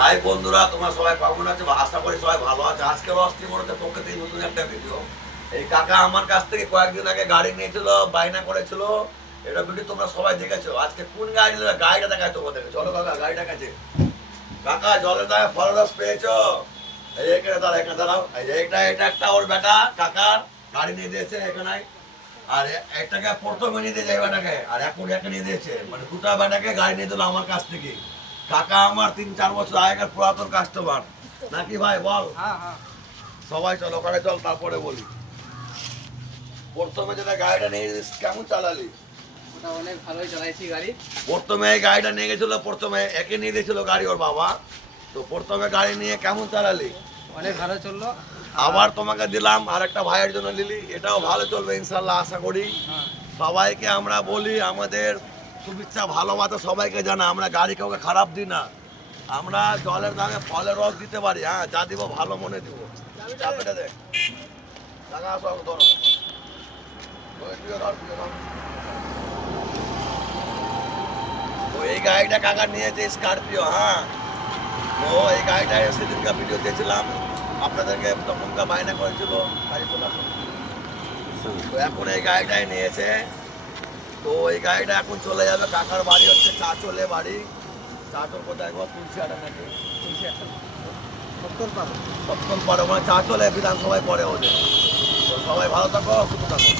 High বন্ধুরা, তোমরা সবাই কেমন আছো? আশা করি সবাই ভালো আছে। আজকে অস্ট্রি মোটরসের পক্ষ থেকে নতুন একটা ভিডিও। এই কাকা আমার কাছ থেকে কয়েকদিন আগে গাড়ি নিয়েছিল, বায়না করেছিল। এটা ভিডিও তোমরা সবাই দেখেছো। আজকে কোন গাড়ি নিল গাড়িটা দেখায় তোমাদেরকে। চলো কাকা, গাড়িটা কাছে। কাকা জলের দামে ফল রস পেয়েছো? এই এখানে দাঁড়াও, এখানে দাঁড়াও। এই যে এটা একটা ওর বেটা কাকার গাড়ি নিয়ে দিয়েছে এখানে। আর একটাকে প্রথমে নিয়ে দিয়ে বেটাকে, আর এখন একটা নিয়ে দিয়েছে, মানে দুটা বেটাকে গাড়ি নিয়ে দিল আমার কাছ থেকে। কাকা আমার 3-4 বছর আগেকার পুরাতন কাস্টমার নাকি ভাই বল? সবাই চল ওখানে চল, তারপরে বলি। প্রথমে যেটা গাড়িটা নিয়ে গেছিস কেমন চালালি? ওটা অনেক ভালোই চালাইছি গাড়ি। প্রথমে এই গাড়িটা নিয়ে গেছিল, প্রথমে একে নিয়ে দিয়েছিল গাড়ি ওর বাবা। তো প্রথমে গাড়ি নিয়ে কেমন চালালি? অনেক ভালো চললো। আবার তোমাকে দিলাম, আর একটা ভাইয়ের জন্য নিলি, এটাও ভালো চলবে ইনশাল্লাহ আশা করি। সবাইকে আমরা বলি আমাদের শুভেচ্ছা ভালোবাসা সবাইকে জানা, আমরা গাড়ি কাউকে খারাপ দিই না। আমরা জলের দামে ফলের রস দিতে পারি, হ্যাঁ যা দিব ভালো মনে দিব। চাপেটা দেখ টাকা সব ধরো। তো এই গাড়িটা কাকা নিয়েছে স্করপিও। হ্যাঁ, তো এই গাড়িটা সেদিনকার ভিডিও দিয়েছিলাম আপনাদেরকে, তখনকার বায়না করেছিল গাড়ি চলা। তো এখন এই গাড়িটাই নিয়েছে। তো এই গাড়িটা এখন চলে যাবে কাকার বাড়ি, হচ্ছে চাচলে বাড়ি। চাচল কোথায় গো? তুলসিয়াটা নাকি সপ্তম পাড়া, মানে চাচলে বিধানসভায় পড়ে ওদের। তো সবাই ভালো থাকো, সুস্থ থাকো।